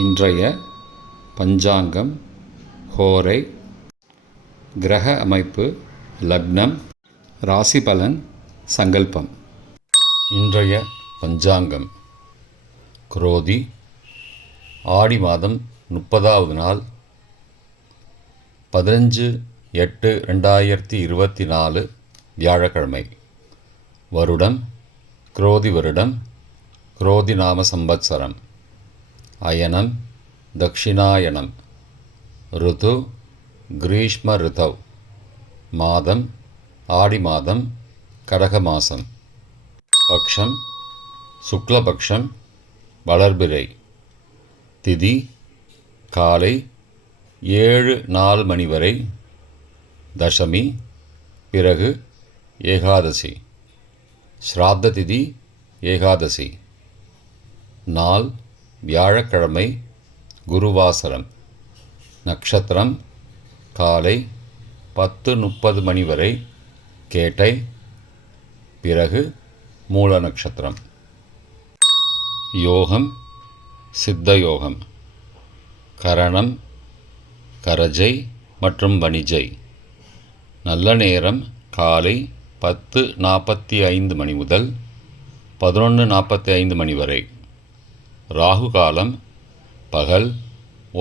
இன்றைய பஞ்சாங்கம் ஹோரை கிரக அமைப்பு லக்னம் ராசி பலன் சங்கல்பம். இன்றைய பஞ்சாங்கம் குரோதி ஆடி மாதம் 30வது நாள் 15/8/2024 வியாழக்கிழமை. வருடம் குரோதி வருடம், குரோதி நாம சம்பத்சரம். அயனம் தக்ஷிணாயனம். ருது கிரீஷ்ம ருதவ். மாதம் ஆடி மாதம், கடக மாதம். பக்ஷம் சுக்லபக்ஷம், வளர்பிறை. திதி காலை 7:04 மணி வரை, தசமி, பிறகு ஏகாதசி. ஸ்ராத்த திதி ஏகாதசி. நாள் வியாழக்கிழமை, குருவாசரம். நட்சத்திரம் காலை 10:30 மணி வரை கேட்டை, பிறகு மூல நட்சத்திரம். யோகம் சித்த யோகம். கரணம் கரஜை மற்றும் வணிஜை. நல்ல நேரம் காலை 10:45 மணி முதல் 11:45 மணி வரை. ராகு காலம் பகல்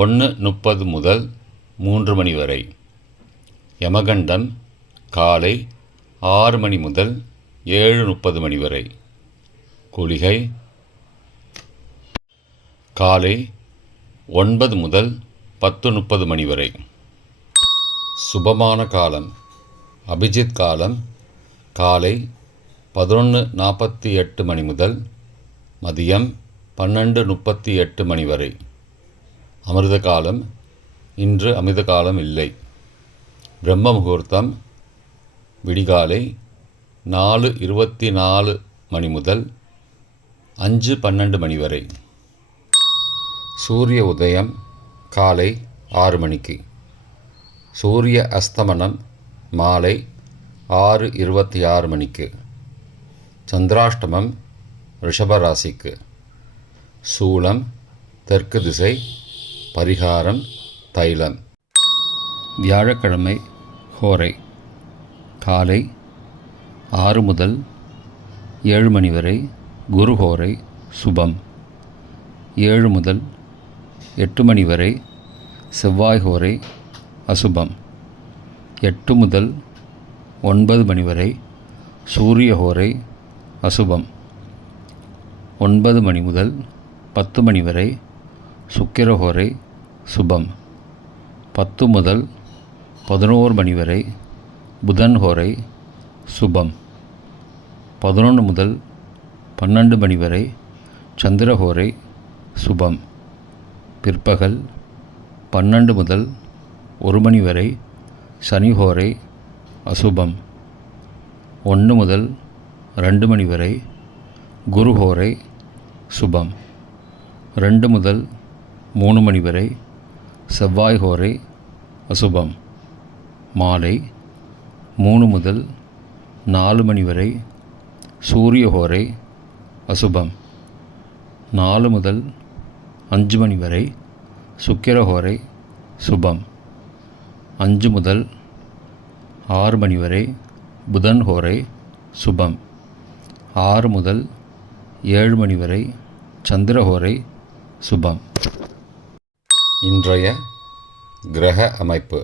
1:30 முதல் 3 மணி வரை. யமகண்டம் காலை 6 மணி முதல் 7:30 மணி வரை. குளிகை காலை 9 முதல் 10:30 மணி வரை. சுபமான காலம் அபிஜித் காலம் காலை 11:48 மணி முதல் மதியம் 12:38 மணி வரை. அமிர்த காலம் இன்று அமிர்த காலம் இல்லை. பிரம்ம முகூர்த்தம் விடிகாலை 4:24 மணி முதல் 5:12 மணி வரை. சூரிய உதயம் காலை 6 மணிக்கு. சூரிய அஸ்தமனம் மாலை 6:26 மணிக்கு. சந்திராஷ்டமம் ரிஷபராசிக்கு. சூலம் தெற்கு திசை. பரிகாரம் தைலம். வியாழக்கிழமை ஹோரை காலை 6 முதல் 7 மணி வரை குரு ஹோரை சுபம். 7 முதல் 8 மணி வரை செவ்வாய் ஹோரை அசுபம். 8 முதல் 9 மணி வரை சூரிய ஹோரை அசுபம். 9 மணி முதல் 10 மணி வரை சுக்கிரஹோரை சுபம். 10 முதல் 11 மணி வரை புதன் ஹோரை சுபம். 11 முதல் 12 மணி வரை சந்திரஹோரை சுபம். பிற்பகல் 12 முதல் 1 மணி வரை சனிஹோரை அசுபம். 1 முதல் 2 மணி வரை குருஹோரை சுபம். 2 முதல் 3 மணி வரை செவ்வாய் ஹோரை அசுபம். மாலை 3 முதல் 4 மணி வரை சூரிய ஹோரை அசுபம். 4 முதல் 5 மணி வரை சுக்கிர ஹோரை சுபம். 5 முதல் 6 மணி வரை புதன் ஹோரை சுபம். 6 முதல் 7 மணி வரை சந்திரஹோரை சுபம். இன்றைய கிரக அமைப்பு.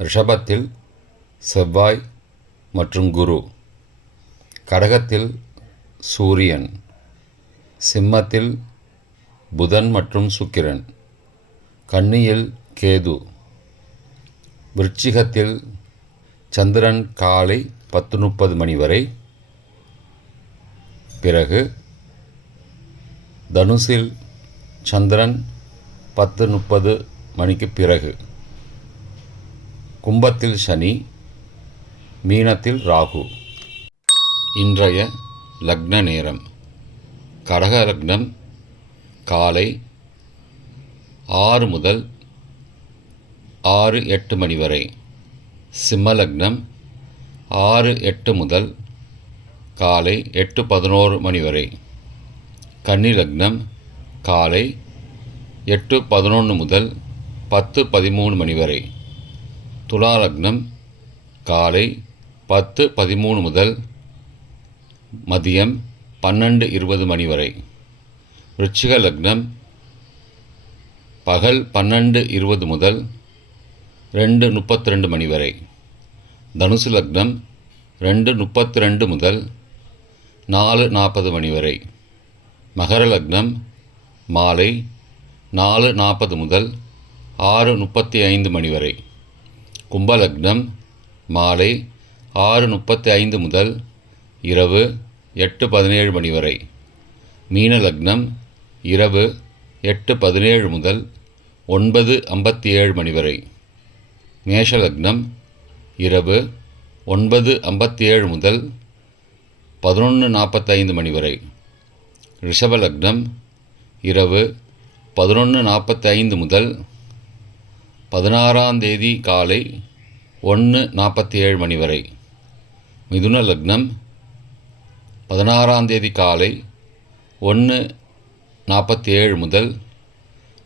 ரிஷபத்தில் செவ்வாய் மற்றும் குரு. கடகத்தில் சூரியன். சிம்மத்தில் புதன் மற்றும் சுக்கிரன். கன்னியில் கேது. விருச்சிகத்தில் சந்திரன் காலை 10:30 மணி வரை. பிறகு தனுசில் சந்திரன் 10:30 மணிக்கு பிறகு. கும்பத்தில் சனி. மீனத்தில் ராகு. இன்றைய லக்ன நேரம். கடக லக்னம் காலை 6 முதல் 6:08 மணி வரை. சிம்ம லக்னம் 6:08 முதல் காலை 8:11 மணி வரை. கன்னி லக்னம் காலை 8:11 முதல் 10:13 மணி வரை. துலா லக்னம் காலை 10:13 முதல் மதியம் 12:20 மணி வரை. விருச்சிக லக்னம் பகல் 12:20 முதல் 2:32 மணி வரை. தனுசு லக்னம் 2:32 முதல் 4:40 மணி வரை. மகர லக்னம் மாலை 4:40 முதல் 6:35 மணி வரை. கும்ப லக்னம் மாலை 6:35 முதல் இரவு 8:17 மணி வரை. மீன லக்னம் இரவு 8:17 முதல் 9:57 மணி வரை. மேஷ லக்னம் இரவு 9:57 முதல் 11:45 மணி வரை. ரிஷப லக்னம் இரவு 11:45 முதல் 16ஆம் தேதி காலை 1:47 மணி வரை. மிதுன லக்னம் 16ஆம் தேதி காலை 1:47 முதல்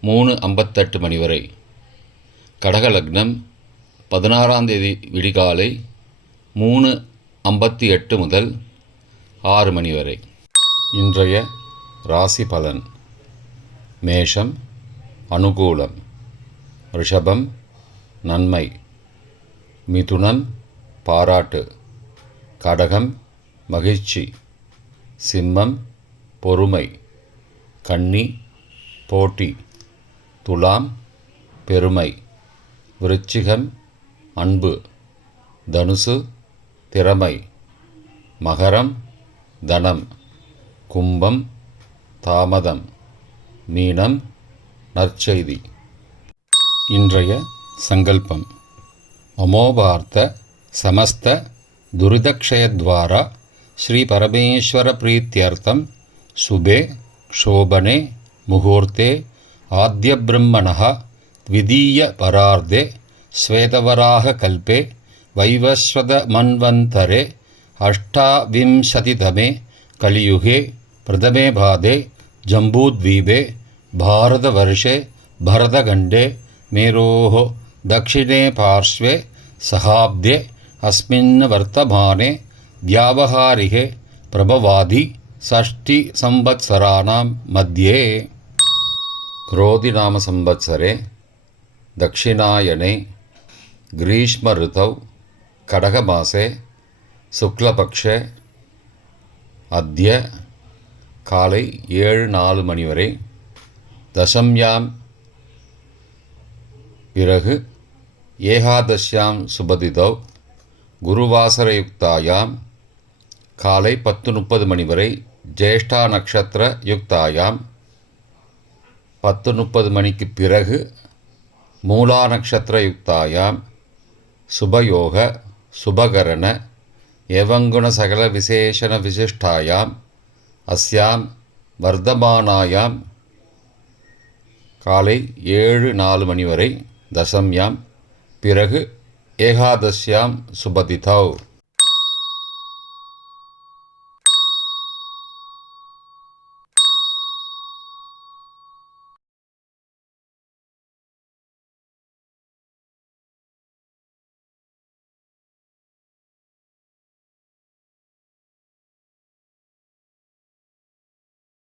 3:58 மணி வரை. கடக லக்னம் 16ஆம் தேதி விடிகாலை 3:58 முதல் 6 மணி வரை. இன்றைய ராசி பலன். மேஷம் அனுகூலம், ரிஷபம் நன்மை, மிதுனம் பாராட்டு, கடகம் மகிழ்ச்சி, சிம்மம் பொறுமை, கன்னி போட்டி, துலாம் பெருமை, விருச்சிகம் அன்பு, தனுசு திறமை, மகரம் தனம், கும்பம் தாமதம், மீனம் நற்செய்தி. இன்றைய சங்கல்பம். அமோபார்த்த சமஸ்த துரிதக்ஷயத்வாரா ஸ்ரீ பரமேஸ்வர பிரீத்யர்த்தம் சுபே க்ஷோபனே முகூர்த்தே ஆத்யப்ரம்மணः த்விதீய பரார்த்தே ஸ்வேதவராக கல்பே வைவஸ்வத மன்வந்தரே அஷ்டாவிம்சதிதமே கலியுகே பிரதமே பாதே ஜம்பூத்வீபே பாரதவர்ஷே பரதகண்டே மேரோः दक्षिणे पार्श्वे सहाब्दे अस्मिन् वर्तमाने व्यावहारिके प्रभवादि षष्टिसंवत्सराणां मध्ये क्रोधिनामसंवत्सरे दक्षिणायने ग्रीष्मऋतौ கடகமாசே சுக்லபக்ஷே அத்ய காலை 7:04 மணி வரை. தசம்யாம் பிறகு ஏகாதஷ்யாம் சுபதிதௌ குருவாசரயுக்தாயாம் காலை 10:30 மணி வரை. ஜேஷ்டா நக்ஷத்திர யுக்தாயாம் 10:30 மணிக்கு பிறகு மூலா நக்ஷத்திர யுக்தாயாம் சுபயோக சுபகரண ஏவங்குண சகல விசேஷண விசிஷ்டாயாம் அஸ்யாம் வர்தமானாயாம் காலை 7:04 மணி வரை. தசம்யாம் பிறகு ஏகாதஷ்யாம் சுபதிதௌ